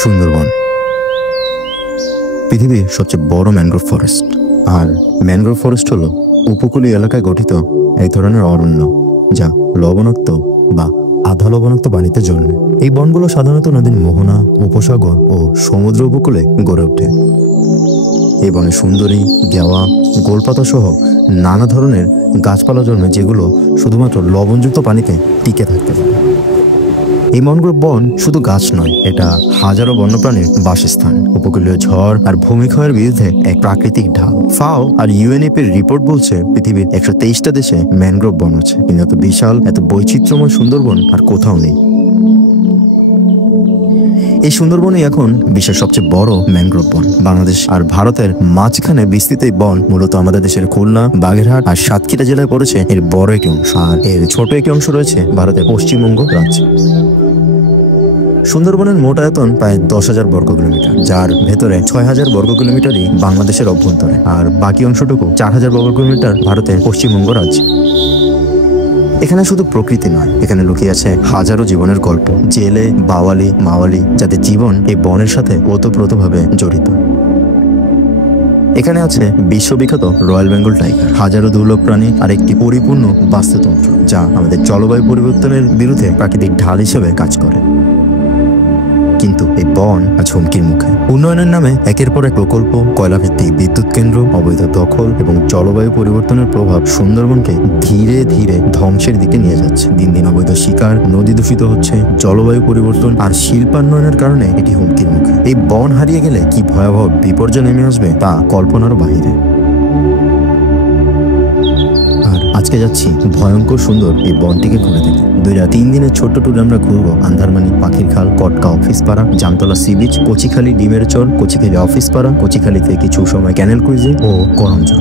সুন্দরবন পৃথিবীর সবচেয়ে বড় ম্যানগ্রোভ ফরেস্ট। আর ম্যানগ্রোভ ফরেস্ট হলো উপকূলীয় এলাকায় গঠিত এক ধরনের অরণ্য, যা লবণাক্ত বা আধা লবণাক্ত পানিতে জন্মে। এই বনগুলো সাধারণত নদীর মোহনা, উপসাগর ও সমুদ্র উপকূলে গড়ে ওঠে। এই বনে সুন্দরী, গেওয়া, গোলপাতা সহ নানা ধরনের গাছপালা জন্মে, যেগুলো শুধুমাত্র লবণযুক্ত পানিতে টিকে থাকতে পারে। এই ম্যানগ্রোভ বন শুধু গাছ নয়, এটা হাজারো বন্যপ্রাণীর বাসস্থান। উপকূলীয় ঝড় আর ভূমিক্ষয়ের বিরুদ্ধে এক প্রাকৃতিক ঢাল। ফাও আর ইউএনএফ এর রিপোর্ট বলছে পৃথিবীর 123টা দেশে ম্যানগ্রোভ বন আছে, কিন্তু এত বিশাল, এত বৈচিত্র্যময় সুন্দরবন আর কোথাও নেই। এই সুন্দরবনই এখন বিশ্বের সবচেয়ে বড় ম্যানগ্রোভ বন। বাংলাদেশ আর ভারতের মাঝখানে বিস্তৃত এই বন মূলত আমাদের দেশের খুলনা, বাগেরহাট আর সাতক্ষীরা জেলায় পড়েছে এর বড় একটি অংশ, আর এর ছোট একটি অংশ রয়েছে ভারতের পশ্চিমবঙ্গ রাজ্যে। সুন্দরবনের মোট আয়তন প্রায় 10,000 বর্গ কিলোমিটার, যার ভেতরে 6,000 বর্গ কিলোমিটারই বাংলাদেশের অভ্যন্তরে, আর বাকি অংশটুকু 4,000 বর্গ কিলোমিটার ভারতের পশ্চিমবঙ্গ রাজ্যে। এখানে শুধু প্রকৃতি নয়, এখানে লুকিয়ে আছে হাজারো জীবনের গল্প। জেলে, বাওয়ালি, মাওয়ালি, যাদের জীবন এই বনের সাথে ওতপ্রোতভাবে জড়িত। এখানে আছে বিশ্ববিখ্যাত রয়্যাল বেঙ্গল টাইগার, হাজারো দুর্লভ প্রাণী আর একটি পরিপূর্ণ বাস্তুতন্ত্র, যা আমাদের জলবায়ু পরিবর্তনের বিরুদ্ধে প্রাকৃতিক ঢাল হিসেবে কাজ করে। কিন্তু এই বন আজ হুমকির মুখে। উন্নয়নের নামে একের পর এক প্রকল্প, কয়লাভিত্তিক বিদ্যুৎ কেন্দ্র, অবৈধ দখল এবং জলবায়ু পরিবর্তনের প্রভাব সুন্দরবনকে ধীরে ধীরে ধ্বংসের দিকে নিয়ে যাচ্ছে। দিন দিন অবৈধ শিকার, নদী দূষিত হচ্ছে, জলবায়ু পরিবর্তন আর শিল্পান্বয়নের কারণে এটি হুমকির মুখে। এই বন হারিয়ে গেলে কি ভয়াবহ বিপর্যয় নেমে আসবে তা কল্পনারও বাহিরে। আজকে যাচ্ছি ভয়ঙ্কর সুন্দর এই বনটিকে ঘুরে দেখতে। 2-3 দিনের ছোট্ট ট্যুরে আমরা ঘুরবো আন্ধারমানি, পাখির খাল, কটকা অফিস পাড়া, জামতলা সি বিচ, কচিখালি ডিমের চর, কচিখালি অফিস পাড়া, কচিখালিতে কিছু সময় ক্যানেল ক্রুইজিং ও করমজল।